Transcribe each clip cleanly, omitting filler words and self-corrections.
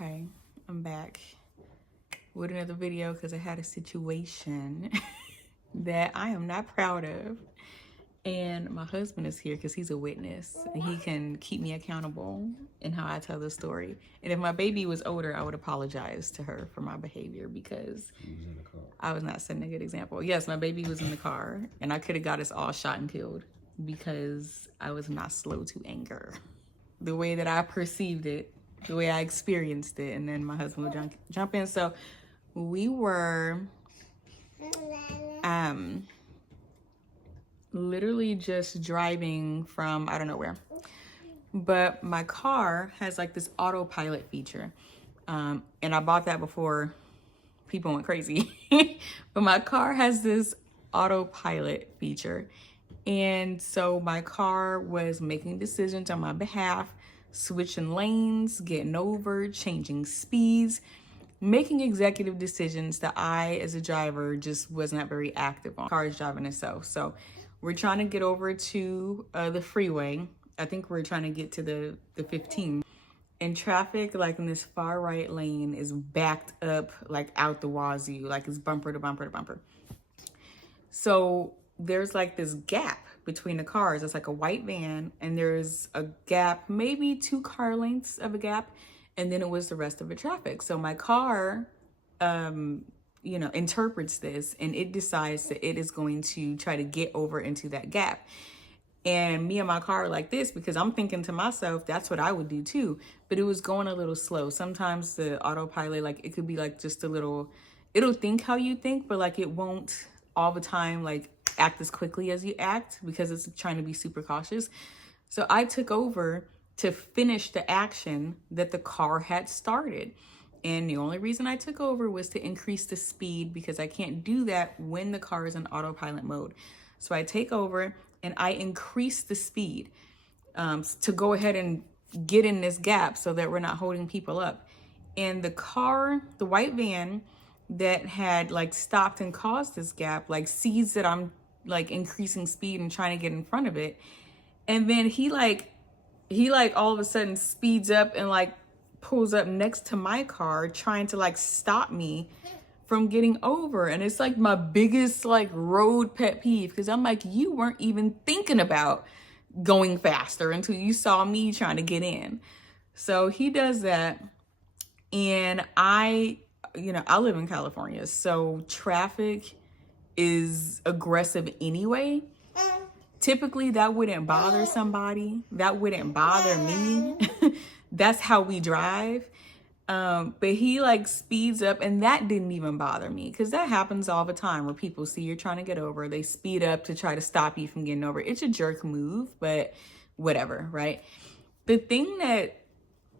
Okay, I'm back with another video because I had a situation that I am not proud of. And my husband is here because he's a witness and he can keep me accountable in how I tell the story. And if my baby was older, I would apologize to her for my behavior because I was not setting a good example. Yes, my baby was in the car and I could have got us all shot and killed because I was not slow to anger. The way that I perceived it, the way I experienced it, and then my husband would jump in. So we were literally just driving from I don't know where, but my car has like this autopilot feature, and I bought that before people went crazy. But my car has this autopilot feature, and so my car was making decisions on my behalf, switching lanes, getting over, changing speeds, making executive decisions that I, as a driver, just was not very active on. The car is driving itself. So we're trying to get over to the freeway. I think we're trying to get to the 15. And traffic, like in this far right lane, is backed up like out the wazoo, like it's bumper to bumper to bumper. So there's like this gap between the cars. It's like a white van, and there's a gap, maybe 2 car lengths of a gap, and then it was the rest of the traffic. So my car, interprets this, and it decides that it is going to try to get over into that gap. And me and my car are like this because I'm thinking to myself, that's what I would do too. But it was going a little slow. Sometimes the autopilot, like it could be like just a little, it'll think how you think, but like it won't all the time like act as quickly as you act because it's trying to be super cautious. So I took over to finish the action that the car had started. And the only reason I took over was to increase the speed because I can't do that when the car is in autopilot mode. So I take over and I increase the speed to go ahead and get in this gap so that we're not holding people up. And the car, the white van that had like stopped and caused this gap, like sees that I'm like increasing speed and trying to get in front of it. And then he all of a sudden speeds up and like pulls up next to my car trying to like stop me from getting over. And it's like my biggest like road pet peeve because I'm like, you weren't even thinking about going faster until you saw me trying to get in. So he does that. And I live in California, so traffic is aggressive anyway. Typically that wouldn't bother somebody. That wouldn't bother me. That's how we drive. But he like speeds up, and that didn't even bother me because that happens all the time where people see you're trying to get over, they speed up to try to stop you from getting over. It's a jerk move, but whatever, right? The thing that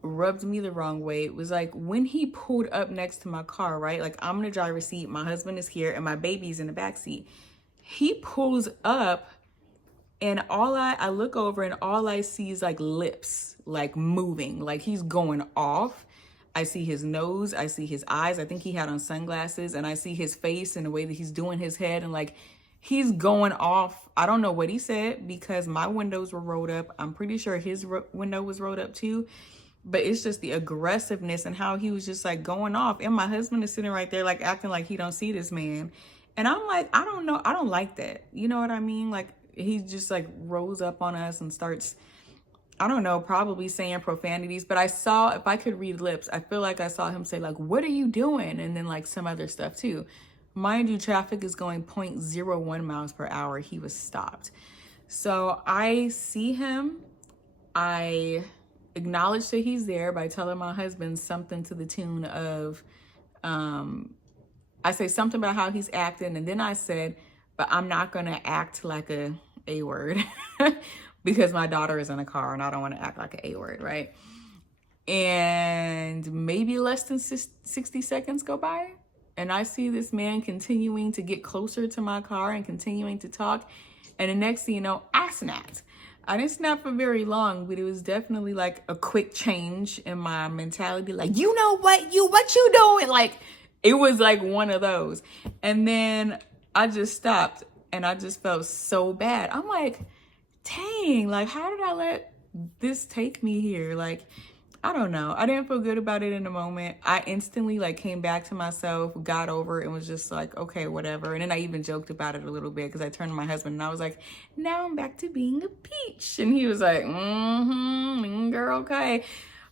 rubbed me the wrong way was like when he pulled up next to my car, right? Like I'm in the driver's seat, my husband is here, and my baby's in the back seat. He pulls up, and I look over, and all I see is like lips, like moving, like he's going off. I see his nose, I see his eyes. I think he had on sunglasses, and I see his face and the way that he's doing his head, and like he's going off. I don't know what he said because my windows were rolled up. I'm pretty sure his window was rolled up too. But it's just the aggressiveness and how he was just like going off. And my husband is sitting right there like acting like he don't see this man. And I'm like, I don't know. I don't like that. You know what I mean? Like he just like rose up on us and starts, I don't know, probably saying profanities. But I saw, if I could read lips, I feel like I saw him say like, what are you doing? And then like some other stuff too. Mind you, traffic is going 0.01 miles per hour. He was stopped. So I see him. I acknowledge that he's there by telling my husband something to the tune of, I say something about how he's acting. And then I said, but I'm not going to act like a word because my daughter is in a car and I don't want to act like an A-word, right? And maybe less than 60 seconds go by, and I see this man continuing to get closer to my car and continuing to talk. And the next thing you know, I snapped. I didn't snap for very long, but it was definitely like a quick change in my mentality. Like, you know what you doing? Like, it was like one of those. And then I just stopped and I just felt so bad. I'm like, dang, like, how did I let this take me here? Like, I don't know. I didn't feel good about it in the moment. I instantly like came back to myself, got over it, and was just like, okay, whatever. And then I even joked about it a little bit because I turned to my husband and I was like, now I'm back to being a peach. And he was like, girl, okay.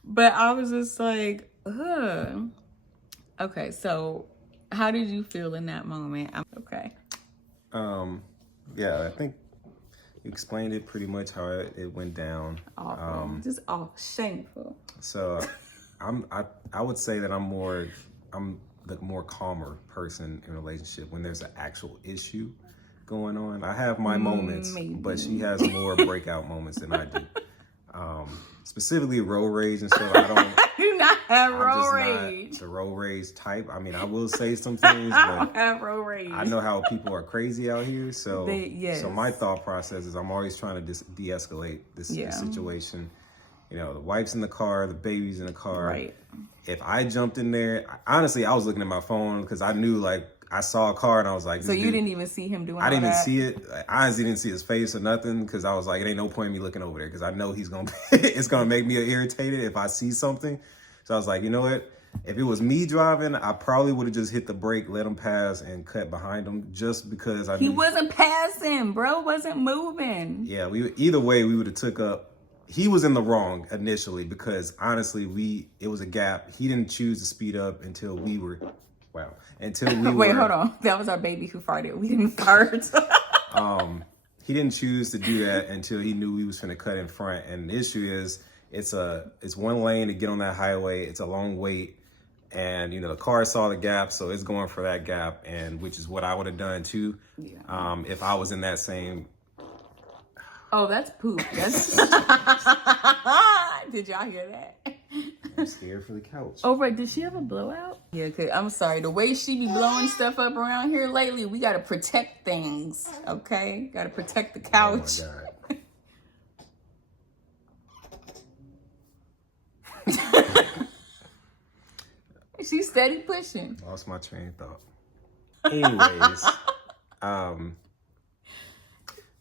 But I was just like, ugh. Okay, so how did you feel in that moment? Okay. Yeah, I think you explained it pretty much how it went down. Awful. Just shameful. So I would say that I'm the more calmer person in a relationship when there's an actual issue going on. I have my moments, but she has more breakout moments than I do. Specifically road rage and stuff. I do not have road rage. Not the road rage type. I mean, I will say some things, but I don't have road rage. I know how people are crazy out here. So, yes. So my thought process is I'm always trying to de-escalate this situation. You know, the wife's in the car, the baby's in the car. Right. If I jumped in there, honestly, I was looking at my phone because I knew, like, I saw a car and I was like, so you didn't even see him doing I didn't all even that? see it. I honestly didn't see his face or nothing because I was like, it ain't no point in me looking over there because I know he's going to, it's going to make me irritated if I see something. So I was like, you know what? If it was me driving, I probably would have just hit the brake, let him pass, and cut behind him just because I knew. He wasn't passing, bro. Wasn't moving. Yeah, either way, we would have took up. He was in the wrong initially because honestly, it was a gap. He didn't choose to speed up until we were. Wow. Until we Wait, hold on. That was our baby who farted. We didn't fart. He didn't choose to do that until he knew we was finna cut in front. And the issue is, it's one lane to get on that highway. It's a long wait. And, you know, the car saw the gap, so it's going for that gap, and which is what I would have done too. Yeah. If I was in that same. Oh, that's poop. That's. Did y'all hear that? I'm scared for the couch. Oh, right. Did she have a blowout? Yeah, cause I'm sorry. The way she be blowing stuff up around here lately, we gotta protect things. Okay, gotta protect the couch. Oh my God. She's steady pushing. Lost my train of thought. Anyways,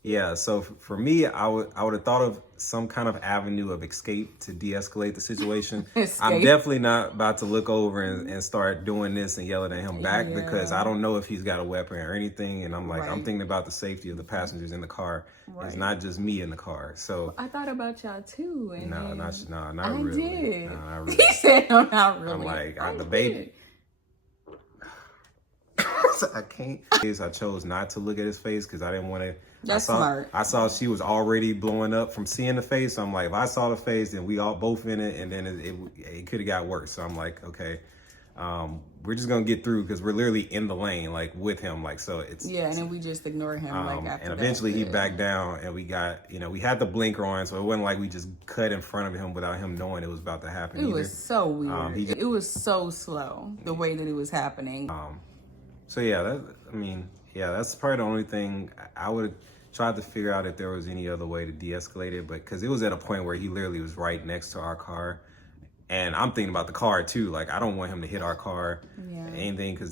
yeah. So for me, I would have thought of some kind of avenue of escape to de-escalate the situation. I'm definitely not about to look over and start doing this and yelling at him back because I don't know if he's got a weapon or anything. And I'm like, I'm thinking about the safety of the passengers in the car. It's not just me in the car. So I thought about y'all too. And not I really. Did. No, not really. He said, no, not really. I'm like, the baby. I can't. I chose not to look at his face because I didn't want to. That's smart. I saw she was already blowing up from seeing the face. So I'm like, if I saw the face, then we all both in it, and then it could have got worse. So I'm like, okay, we're just gonna get through because we're literally in the lane, like with him, like so. It's and then we just ignore him, like after and eventually he backed down, and we got, we had the blinker on, so it wasn't like we just cut in front of him without him knowing it was about to happen. It was so weird. It was so slow the way that it was happening. So yeah, that's probably the only thing I would try to figure out if there was any other way to de-escalate it, but because it was at a point where he literally was right next to our car, and I'm thinking about the car too. Like I don't want him to hit our car, anything, because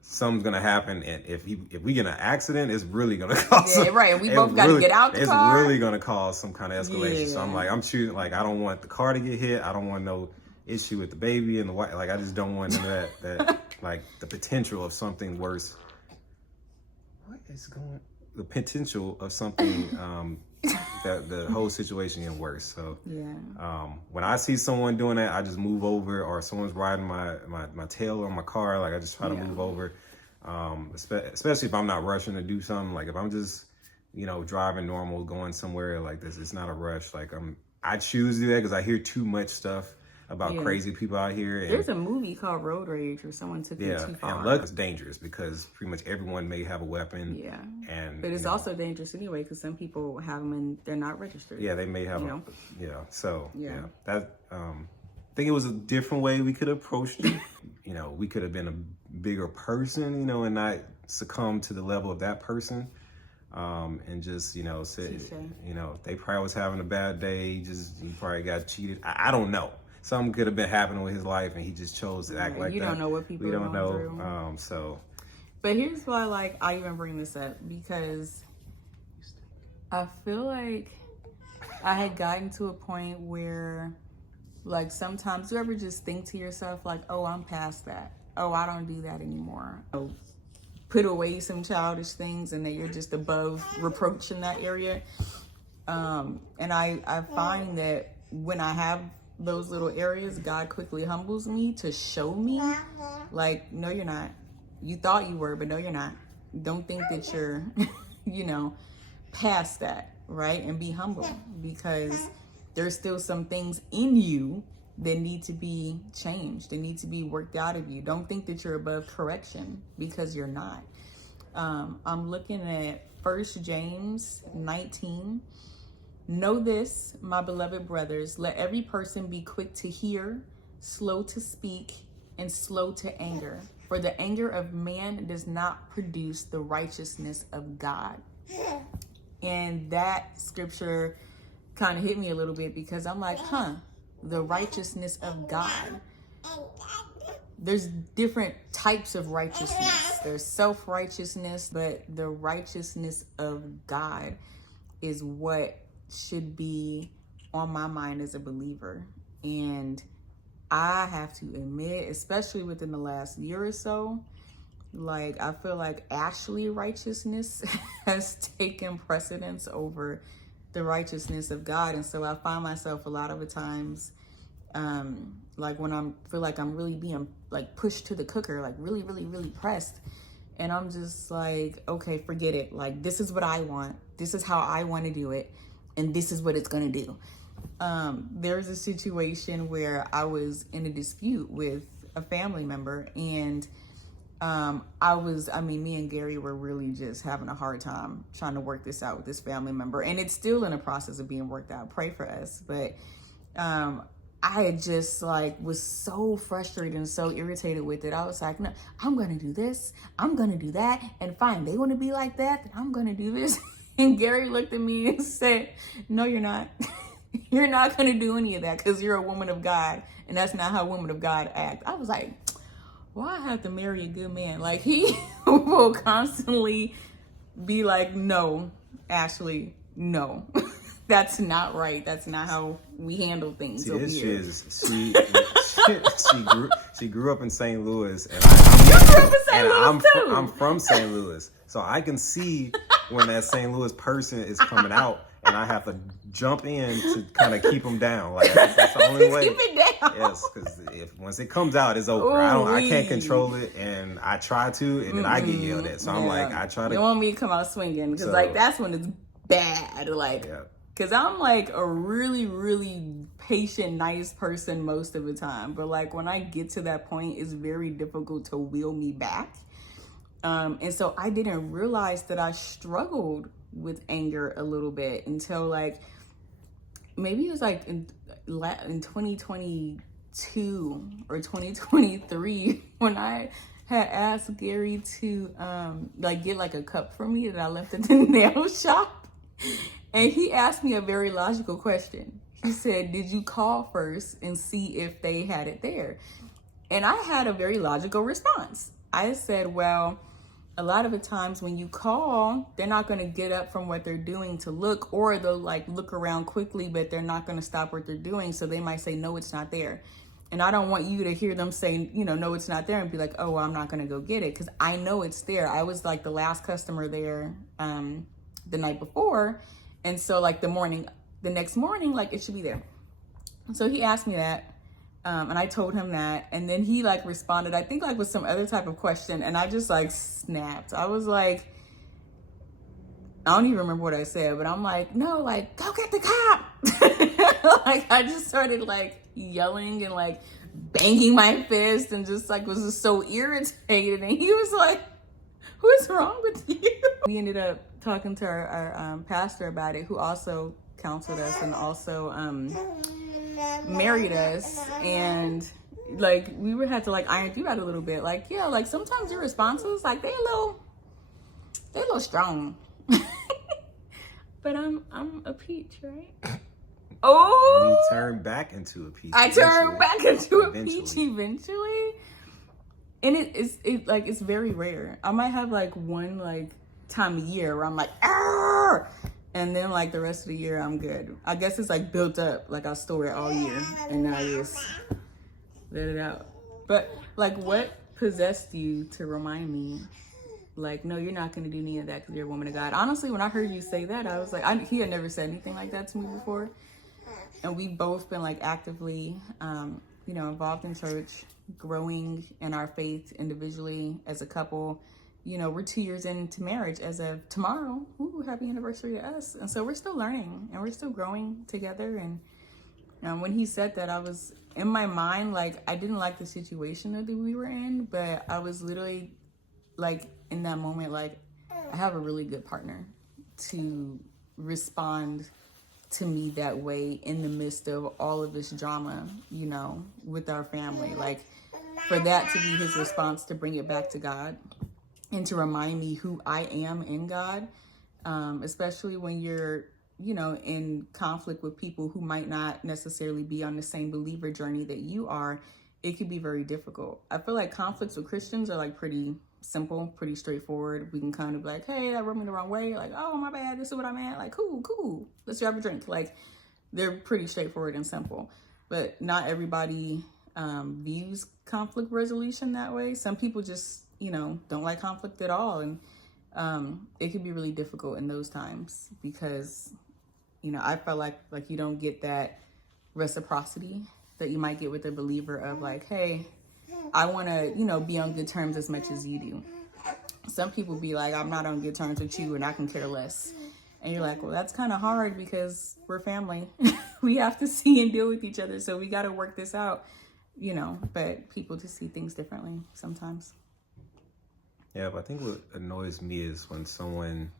something's gonna happen, and if we get in an accident, it's really gonna cause. Yeah, right. And we both got to get out the car. It's really gonna cause some kind of escalation. So I'm choosing. Like I don't want the car to get hit. I don't want no issue with the baby and the wife. Like I just don't want none of that like the potential of something worse. What is going? The potential of something that the whole situation getting worse. So when I see someone doing that, I just move over, or someone's riding my tail on my car, like I just try to move over. Especially if I'm not rushing to do something. Like if I'm just driving normal, going somewhere like this, it's not a rush. Like I choose to do that because I hear too much stuff about crazy people out here. There's a movie called Road Rage where someone took it too far. And luck is dangerous because pretty much everyone may have a weapon. Yeah. But it's also dangerous anyway because some people have them and they're not registered. Yeah, they may have that I think it was a different way we could have approached it. We could have been a bigger person, and not succumb to the level of that person. And just, said, they probably was having a bad day. He probably got cheated. I don't know. Something could have been happening with his life, and he just chose to act like that. You don't know what people we don't know. Through. But here's why, I even bring this up, because I feel like I had gotten to a point where Like sometimes you ever just think to yourself like, oh, I'm past that. Oh, I don't do that anymore. Oh, put away some childish things and that you're just above reproach in that area. And I find that when I have those little areas, God quickly humbles me to show me like, no, you're not. You thought you were, but no, you're not. Don't think that you're, past that, right? And be humble, because there's still some things in you that need to be changed. They need to be worked out of you. Don't think that you're above correction, because you're not. I'm looking at 1 James 19. Know this, my beloved brothers, let every person be quick to hear, slow to speak, and slow to anger. For the anger of man does not produce the righteousness of God. And that scripture kind of hit me a little bit, because I'm like, the righteousness of God. There's different types of righteousness. There's self-righteousness, but the righteousness of God is what should be on my mind as a believer. And I have to admit, especially within the last year or so, like I feel like Ashley righteousness has taken precedence over the righteousness of God. And so I find myself a lot of the times, like when I feel like I'm really being like pushed to the cooker, like really, really, really pressed. And I'm just like, okay, forget it. Like, this is what I want. This is how I want to do it. And this is what it's going to do. There's a situation where I was in a dispute with a family member, and me and Gary were really just having a hard time trying to work this out with this family member. And it's still in the process of being worked out. Pray for us. But I had just like was so frustrated and so irritated with it. I was like, no, I'm going to do this. I'm going to do that. And fine, they want to be like that, then I'm going to do this. And Gary looked at me and said, no, you're not. You're not going to do any of that, because you're a woman of God. And that's not how women of God act. I was like, well, I have to marry a good man. Like, he will constantly be like, no, Ashley, no. That's not right. That's not how we handle things. See, over this here. She grew up in St. Louis, and You grew up in St. Louis too. I'm from St. Louis, so I can see when that St. Louis person is coming out, and I have to jump in to kind of keep them down. Like that's the only way. Keep it down. Yes, because once it comes out, it's over. I can't control it, and I try to, and then I get yelled at. So I'm like, I try to. You want me to come out swinging, because like that's when it's bad. Like. Yeah. Because I'm like a really, really patient, nice person most of the time. But like when I get to that point, it's very difficult to wheel me back. And so I didn't realize that I struggled with anger a little bit until like, maybe it was like in 2022 or 2023 when I had asked Gary to like get like a cup for me that I left at the nail shop. And he asked me a very logical question. He said, did you call first and see if they had it there? And I had a very logical response. I said, well, a lot of the times when you call, they're not going to get up from what they're doing to look, or they'll like look around quickly, but they're not going to stop what they're doing. So they might say, no, it's not there. And I don't want you to hear them say, no, it's not there, and be like, oh, well, I'm not going to go get it, because I know it's there. I was like the last customer there the night before. And so like the next morning, like it should be there. So he asked me that. And I told him that. And then he like responded, I think like with some other type of question. And I just like snapped. I was like, I don't even remember what I said, but I'm like, no, like, go get the cop. Like I just started like yelling and like banging my fist and just like was just so irritated. And he was like, what's wrong with you? We ended up talking to our pastor about it, who also counseled us and also married us. And like we would have to like iron through that a little bit. Like, yeah, like sometimes your responses, like they're a little strong. But I'm a peach, right? Oh, you turn back into a peach. I turn back into a peach eventually. And it's very rare. I might have like one like time a year where I'm like, arr! And then like the rest of the year, I'm good. I guess it's like built up, like I store it all year, and now I just let it out. But like, what possessed you to remind me, like, no, you're not going to do any of that because you're a woman of God? Honestly, when I heard you say that, I was like, he had never said anything like that to me before. And we've both been like actively, involved in church, growing in our faith individually as a couple. We're 2 years into marriage as of tomorrow. Ooh, happy anniversary to us. And so we're still learning and we're still growing together. And when he said that, I was in my mind, like, I didn't like the situation that we were in, but I was literally like in that moment, like, I have a really good partner to respond to me that way in the midst of all of this drama, with our family. Like, for that to be his response, to bring it back to God and to remind me who I am in God, especially when you're, in conflict with people who might not necessarily be on the same believer journey that you are, it can be very difficult. I feel like conflicts with Christians are like pretty simple, pretty straightforward. We can kind of be like, hey, that rubbed me the wrong way. Like, oh, my bad. This is what I meant. Like, cool. Let's grab a drink. Like, they're pretty straightforward and simple. But not everybody views conflict resolution that way. Some people just, don't like conflict at all. And it can be really difficult in those times because, I felt like you don't get that reciprocity that you might get with a believer of like, hey, I want to, be on good terms as much as you do. Some people be like, I'm not on good terms with you and I can care less. And you're like, well, that's kind of hard because we're family. We have to see and deal with each other. So we got to work this out, but people just see things differently sometimes. Yeah, but I think what annoys me is when someone,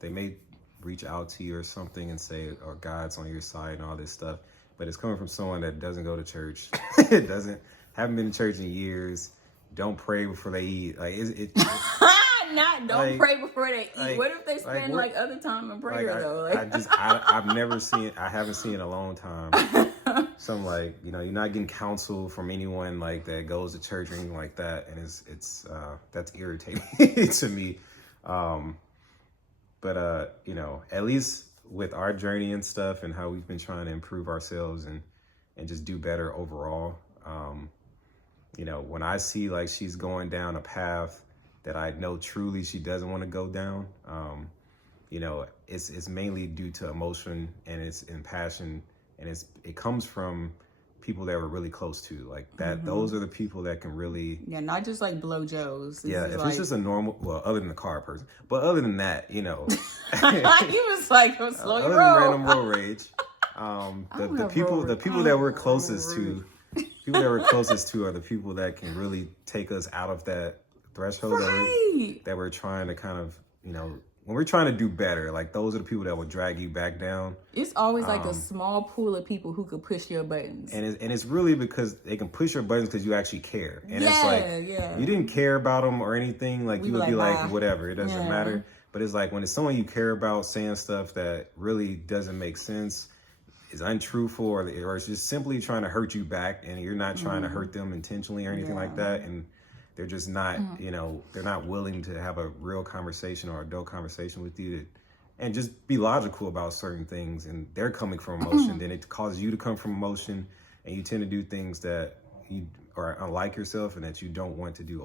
they may reach out to you or something and say, or God's on your side and all this stuff, but it's coming from someone that doesn't go to church, haven't been to church in years, don't pray before they eat. Like, Don't pray before they eat. Like, what if they spend other time in prayer though? I haven't seen in a long time. So I'm like, you're not getting counsel from anyone like that goes to church or anything like that, and it's that's irritating to me. But at least with our journey and stuff and how we've been trying to improve ourselves and just do better overall. When I see like she's going down a path that I know truly she doesn't want to go down, it's mainly due to emotion and it's in passion, and it comes from people that we're really close to, like that. Mm-hmm. Those are the people that can really, not just like blow Joes. It's just a normal, well, other than the car person, but other than that, he was like, slow your roll. Other than random road rage, the people that we're closest to. People that we're closest to are the people that can really take us out of that threshold that we're trying to kind of, when we're trying to do better, like those are the people that will drag you back down. It's always like a small pool of people who could push your buttons. And it's really because they can push your buttons because you actually care. And it's like, you didn't care about them or anything. Like, you would be like, whatever, it doesn't matter. But it's like when it's someone you care about saying stuff that really doesn't make sense, is untruthful, or it's just simply trying to hurt you back, and you're not trying to hurt them intentionally or anything like that, and they're just not, they're not willing to have a real conversation or adult conversation with you and just be logical about certain things, and they're coming from emotion, then it causes you to come from emotion, and you tend to do things that you are unlike yourself and that you don't want to do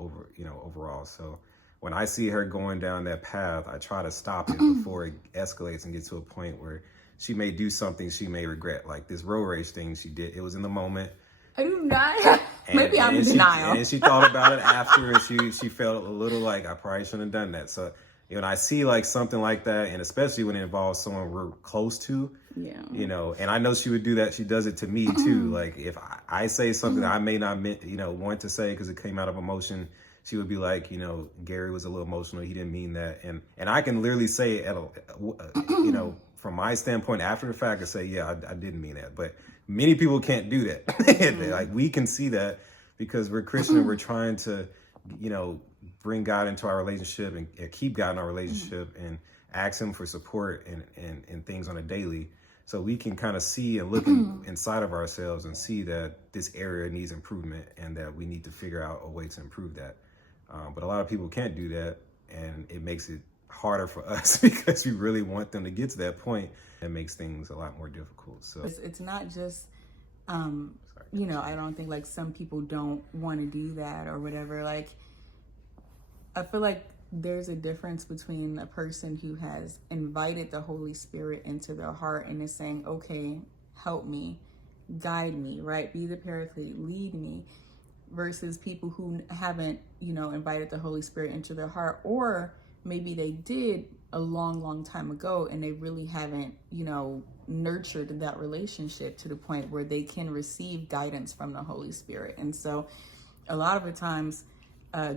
overall. So when I see her going down that path, I try to stop it before it escalates and gets to a point where she may do something she may regret, like this road rage thing she did. It was in the moment. I do not. Maybe I'm in denial. And she thought about it after, and she felt a little like, I probably shouldn't have done that. So, when I see like something like that, and especially when it involves someone we're close to, and I know she would do that. She does it to me too. Like, if I say something that I may not, want to say because it came out of emotion, she would be like, Gary was a little emotional. He didn't mean that. And I can literally say, from my standpoint after the fact, I say, yeah, I didn't mean that. But many people can't do that. Like, we can see that because we're Christian and we're trying to, bring God into our relationship and keep God in our relationship and ask him for support and things on a daily. So we can kind of see and look inside of ourselves and see that this area needs improvement and that we need to figure out a way to improve that. But a lot of people can't do that, and it makes it harder for us because we really want them to get to that point. It makes things a lot more difficult. So it's not just, you know, I don't think like some people don't want to do that or whatever. Like, I feel like there's a difference between a person who has invited the Holy Spirit into their heart and is saying, okay, help me, guide me, right? Be the paraclete, lead me, versus people who haven't, you know, invited the Holy Spirit into their heart, or maybe they did a long time ago and they really haven't, you know, nurtured that relationship to the point where they can receive guidance from the Holy Spirit. And so a lot of the times,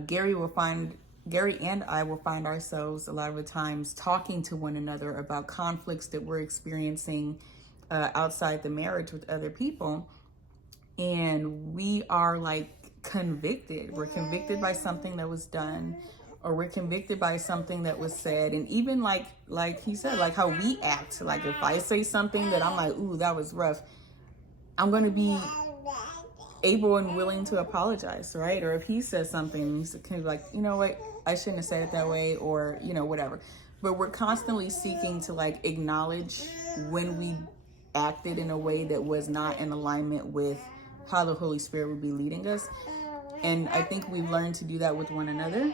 Gary and I will find ourselves a lot of the times talking to one another about conflicts that we're experiencing outside the marriage with other people. And we are like convicted. We're convicted by something that was done, or we're convicted by something that was said. And even like he said, like how we act. Like if I say something that I'm like, ooh, that was rough, I'm going to be able and willing to apologize, right? Or if he says something, he's kind of like, you know what, I shouldn't have said it that way, or, you know, whatever. But we're constantly seeking to like acknowledge when we acted in a way that was not in alignment with how the Holy Spirit would be leading us. And I think we've learned to do that with one another.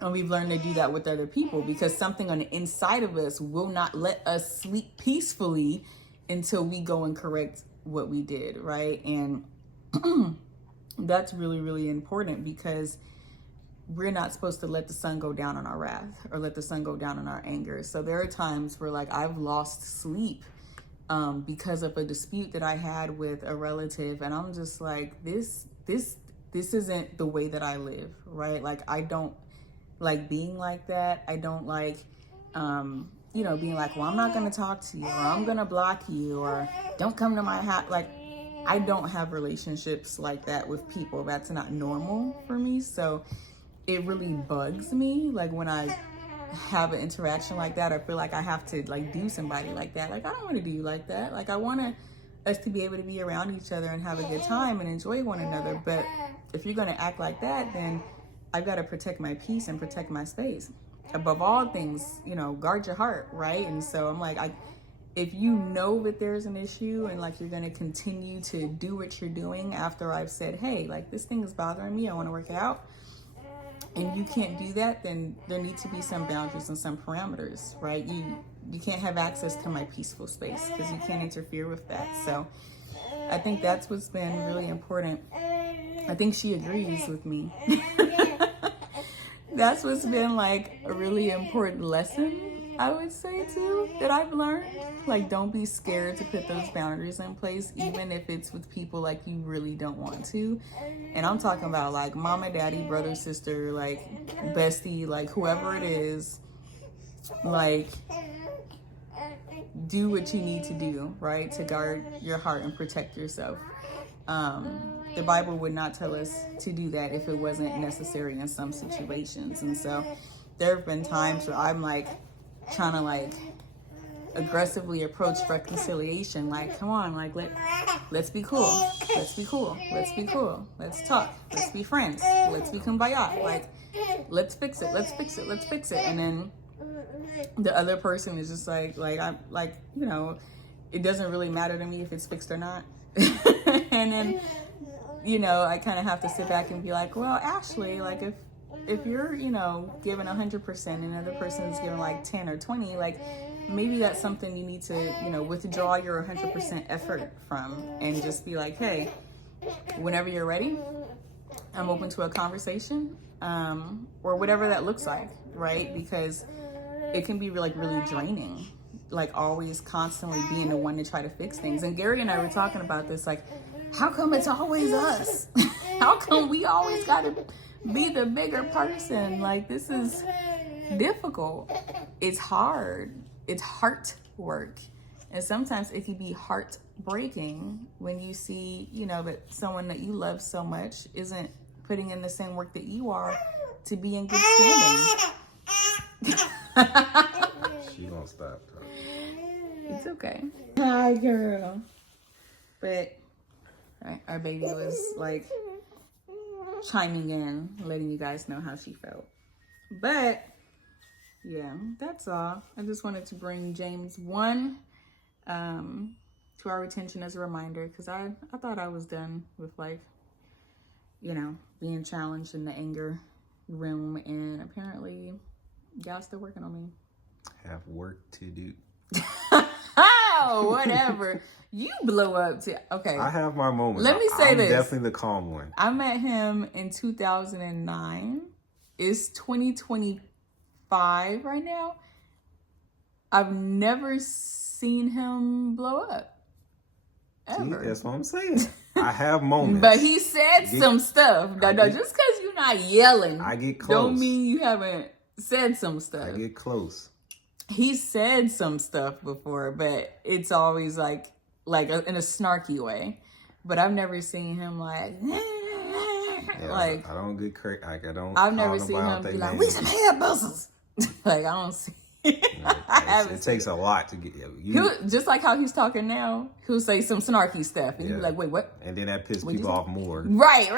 And we've learned to do that with other people, because something on the inside of us will not let us sleep peacefully until we go and correct what we did, right? And that's really important, because we're not supposed to let the sun go down on our wrath or let the sun go down on our anger. So there are times where like I've lost sleep because of a dispute that I had with a relative, and I'm just like, this isn't the way that I live, right? Like I don't like being like that. I don't like you know, being like, well, I'm not going to talk to you, or I'm going to block you, or don't come to my house. Like, I don't have relationships like that with people. That's not normal for me. So it really bugs me. Like when I have an interaction like that, I feel like I have to like do somebody like that. Like, I don't want to do you like that. Like, I want us to be able to be around each other and have a good time and enjoy one another. But if you're going to act like that, then I've got to protect my peace and protect my space. Above all things, you know, guard your heart, right? And so I'm like, if you know that there's an issue and like you're going to continue to do what you're doing after I've said, hey, like this thing is bothering me, I want to work it out, and you can't do that, then there need to be some boundaries and some parameters, right? You can't have access to my peaceful space because you can't interfere with that. So I think that's what's been really important. I think she agrees with me. That's what's been like a really important lesson, I would say too, that I've learned. Like, don't be scared to put those boundaries in place, even if it's with people like you really don't want to. And I'm talking about like mama, daddy, brother, sister, like bestie, like whoever it is. Like, do what you need to do, right? To guard your heart and protect yourself. The Bible would not tell us to do that if it wasn't necessary in some situations. And so there have been times where I'm like trying to like aggressively approach reconciliation. Like, come on, like let's be cool. Let's be cool. Let's be cool. Let's talk. Let's be friends. Let's be kumbaya. Like, let's fix it. Let's fix it. Let's fix it. And then the other person is just like I'm like, you know, it doesn't really matter to me if it's fixed or not. And then, you know, I kind of have to sit back and be like, well, Ashley, like if you're, you know, giving 100% and another person is giving like 10 or 20, like maybe that's something you need to, you know, withdraw your 100% effort from and just be like, hey, whenever you're ready, I'm open to a conversation, or whatever that looks like, right? Because it can be like really draining, like always constantly being the one to try to fix things. And Gary and I were talking about this, like, how come it's always us? How come we always got to be the bigger person? Like, this is difficult. It's hard. It's heart work. And sometimes it can be heartbreaking when you see, you know, that someone that you love so much isn't putting in the same work that you are to be in good standing. She won't stop. It's okay. Hi, girl. But our baby was like chiming in, letting you guys know how she felt. But Yeah, that's all. I just wanted to bring James 1 to our attention as a reminder, because I thought I was done with, like, being challenged in the anger realm, and apparently y'all still working on me. Have work to do. Oh, whatever. You blow up to, okay. I have my moments. Let me say I'm this. definitely the calm one. I met him in 2009. It's 2025 right now. I've never seen him blow up. Ever. See, that's what I'm saying. I have moments. But he said some stuff. No, just because you're not yelling, I get close. Don't mean you haven't said some stuff. I get close. He said some stuff before, but it's always like in a snarky way. But I've never seen him like I don't get crazy. Like, I don't. I've never seen him be like, "We some head busters." Like, I don't see. It takes a lot to get you. Just like how he's talking now, he'll say some snarky stuff, and you be like, "Wait, what?" And then that pisses people off more. Right.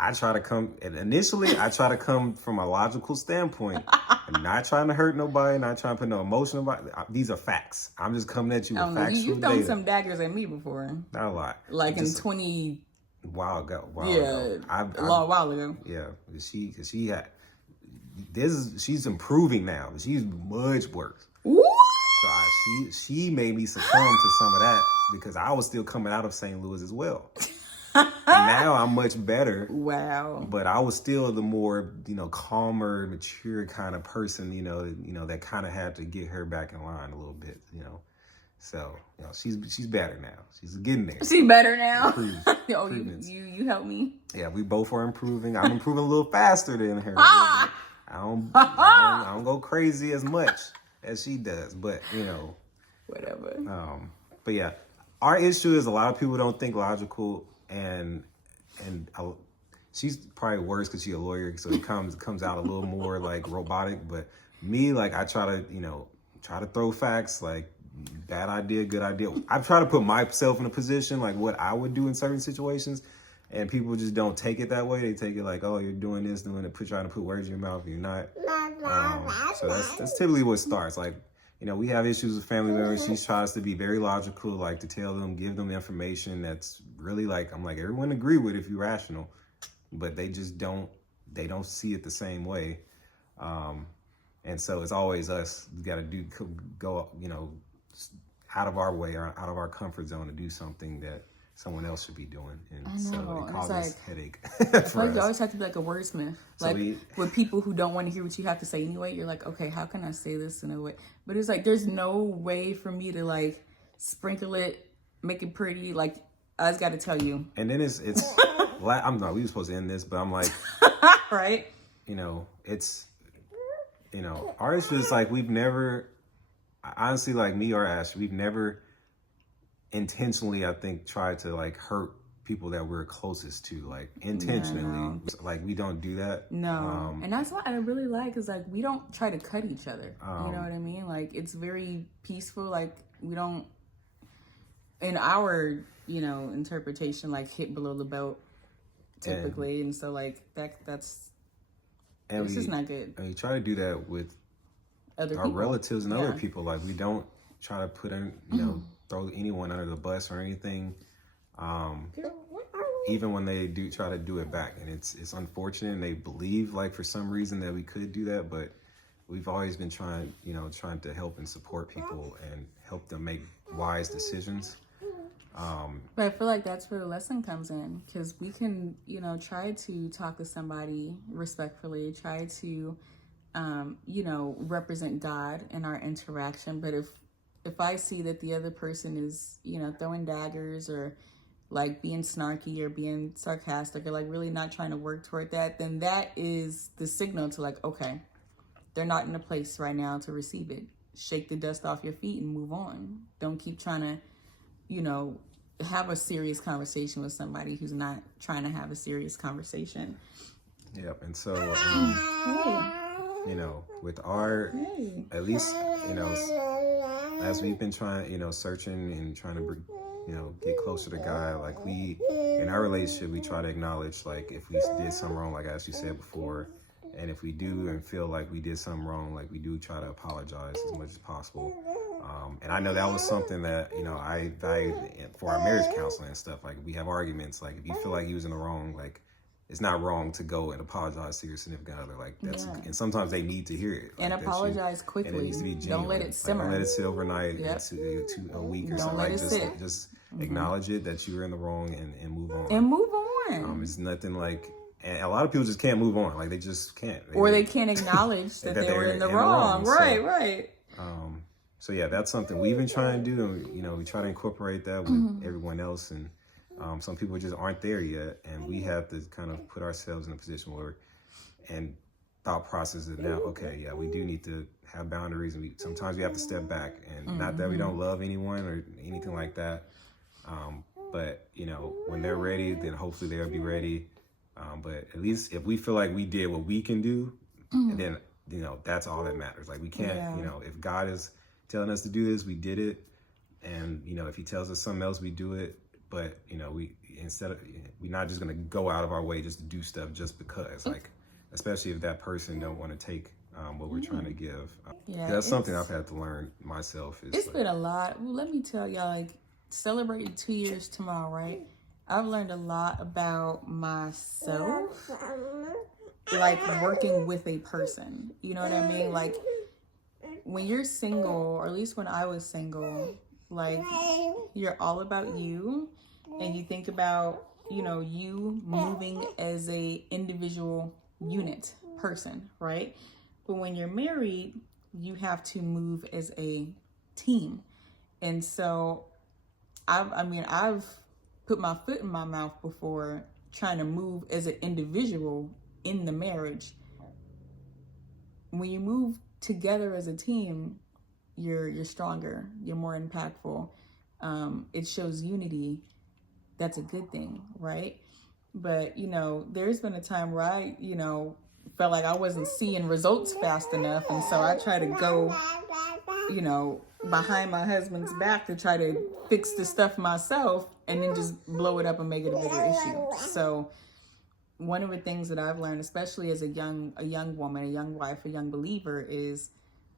I try to come, and initially I try to come from a logical standpoint. I'm not trying to hurt nobody, not trying to put no emotion about it. These are facts. I'm just coming at you with factual You've thrown some daggers at me before. Not a lot. Like in 20. While ago. A long while ago. Yeah, she's improving now. She's much worse. Ooh. So she made me succumb to some of that because I was still coming out of St. Louis as well. Now I'm much better. Wow. But I was still the more, calmer, mature kind of person, that kind of had to get her back in line a little bit, So, she's better now. She's getting there. She's better now. Oh, you help me. Yeah, we both are improving. I'm improving a little faster than her. I don't go crazy as much as she does, but whatever. But yeah, our issue is a lot of people don't think logical, and she's probably worse because she's a lawyer, so it comes out a little more like robotic. But me, like, I try to throw facts, like bad idea, good idea. I try to put myself in a position like what I would do in certain situations, and people just don't take it that way. They take it like, oh, you're doing this, doing it, trying to put words in your mouth, and you're not. So that's typically what starts. Like, we have issues with family members. She tries to be very logical, like to tell them, give them information that's really like, I'm like, everyone agree with if you're rational, but they just don't see it the same way. And so it's always us. We got to go, out of our way or out of our comfort zone to do something that someone else should be doing. And so it causes headache. I feel like you always have to be like a wordsmith. Like with people who don't want to hear what you have to say anyway, you're like, okay, how can I say this in a way? But it's like, there's no way for me to like sprinkle it, make it pretty. Like, I just got to tell you. And then it's we were supposed to end this, but I'm like, right. It's, our issue is like, we've never, honestly, like me or Ash, we've never intentionally, I think, tried to like hurt people that we're closest to, like intentionally. No. Like, we don't do that. No. And that's what I really like, is like, we don't try to cut each other. You know what I mean? Like, it's very peaceful. Like, we don't, in our, interpretation, like hit below the belt typically. And so like that's it's just not good. And we try to do that with our relatives and other people. Like, we don't try to put in, throw anyone under the bus or anything. Even when they do try to do it back, and it's unfortunate, and they believe like for some reason that we could do that, but we've always been trying to help and support people and help them make wise decisions. But I feel like that's where the lesson comes in, because we can, try to talk to somebody respectfully, try to, represent God in our interaction. But if I see that the other person is, throwing daggers or like being snarky or being sarcastic or like really not trying to work toward that, then that is the signal to like, okay, they're not in a place right now to receive it. Shake the dust off your feet and move on. Don't keep trying to, have a serious conversation with somebody who's not trying to have a serious conversation. Yep. And so, with our, at least, as we've been trying, searching and trying to, get closer to God, like in our relationship, we try to acknowledge, like, if we did something wrong, like as you said before, And if we do and feel like we did something wrong, like we do try to apologize as much as possible. And I know that was something that, you know, I valued for our marriage counseling and stuff. Like, we have arguments. Like, if you feel like you was in the wrong, like, it's not wrong to go and apologize to your significant other. Like, that's, and sometimes they need to hear it. And like, apologize quickly. And it needs to be genuine. Don't let it simmer. Like, don't let it sit overnight, a week or don't something. Let like, it sit. Just acknowledge it, that you were in the wrong, and move on. And move on. It's nothing like, and a lot of people just can't move on. Like, they just can't. They can't acknowledge that they were in the wrong. Right. So yeah, that's something we've been trying to do, and you know, we try to incorporate that with everyone else, and some people just aren't there yet, and we have to kind of put ourselves in a position where, and thought process is now, okay, yeah, we do need to have boundaries, and sometimes we have to step back, and not that we don't love anyone or anything like that, but you know, when they're ready, then hopefully they'll be ready. But at least if we feel like we did what we can do, and then, you know, that's all that matters. Like, we can't, you know, if God is telling us to do this, we did it. And, you know, if he tells us something else, we do it. But, you know, we're not just going to go out of our way just to do stuff just because, like, especially if that person don't want to take what we're trying to give. That's something I've had to learn myself. It's like, been a lot. Well, let me tell y'all, like, celebrating 2 years tomorrow, right? I've learned a lot about myself, like, working with a person. You know what I mean? Like, when you're single, or at least when I was single, like, you're all about you, and you think about, you know, you moving as a individual unit person, right? But when you're married, you have to move as a team. And so I've put my foot in my mouth before trying to move as an individual in the marriage. When you move together as a team, you're stronger, you're more impactful. It shows unity. That's a good thing, right? But, you know, there's been a time where I, you know, felt like I wasn't seeing results fast enough. And so I try to go, you know, behind my husband's back to try to fix the stuff myself, and then just blow it up and make it a bigger issue. So one of the things that I've learned, especially as a young woman, a young wife, a young believer, is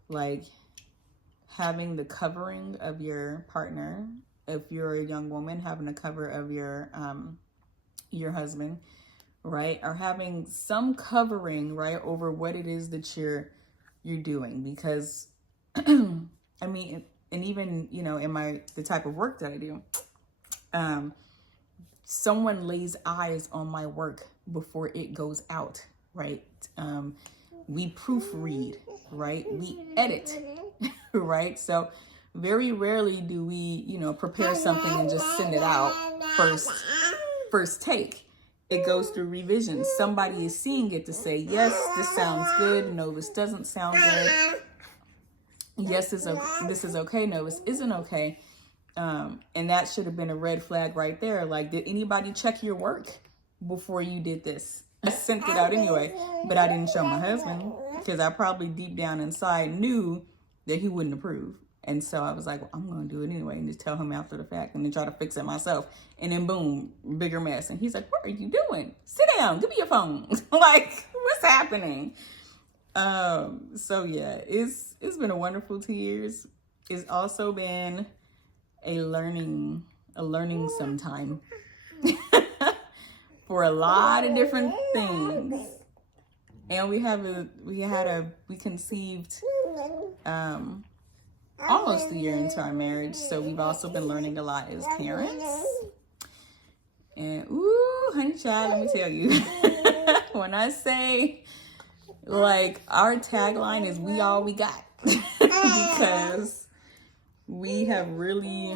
like having the covering of your partner. If you're a young woman, having a cover of your husband, right? Or having some covering, right, over what it is that you're doing. Because I mean, and even, you know, in the type of work that I do, someone lays eyes on my work before it goes out, right? We proofread, right? We edit, right? So very rarely do we, you know, prepare something and just send it out first take. It goes through revisions. Somebody is seeing it to say, yes, this sounds good. No, this doesn't sound good. Yes, this is okay. No, this isn't okay. And that should have been a red flag right there. Like, did anybody check your work before you did this? I sent it out anyway, but I didn't show my husband because I probably deep down inside knew that he wouldn't approve. And so I was like, well, I'm going to do it anyway and just tell him after the fact and then try to fix it myself. And then boom, bigger mess. And he's like, what are you doing? Sit down. Give me your phone. Like, what's happening? So yeah, it's been a wonderful 2 years. It's also been a learning sometime for a lot of different things. And we conceived almost a year into our marriage. So we've also been learning a lot as parents. And ooh, honey child, let me tell you, when I say, like, our tagline is we all we got. Because we have really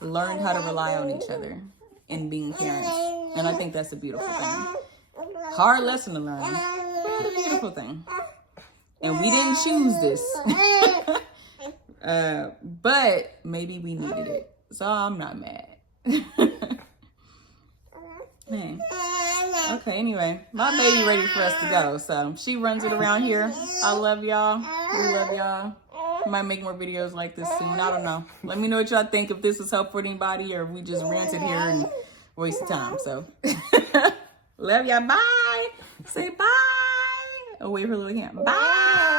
learned how to rely on each other in being parents. And I think that's a beautiful thing. Hard lesson to learn, but a beautiful thing. And we didn't choose this. But maybe we needed it. So I'm not mad. Man. Okay, anyway, my baby ready for us to go. So she runs it around here. I love y'all. We love y'all. I might make more videos like this soon. I don't know. Let me know what y'all think, if this was helpful for anybody or if we just ranted here and wasted time. So love y'all. Bye. Say bye. Oh, wait for little camp. Bye.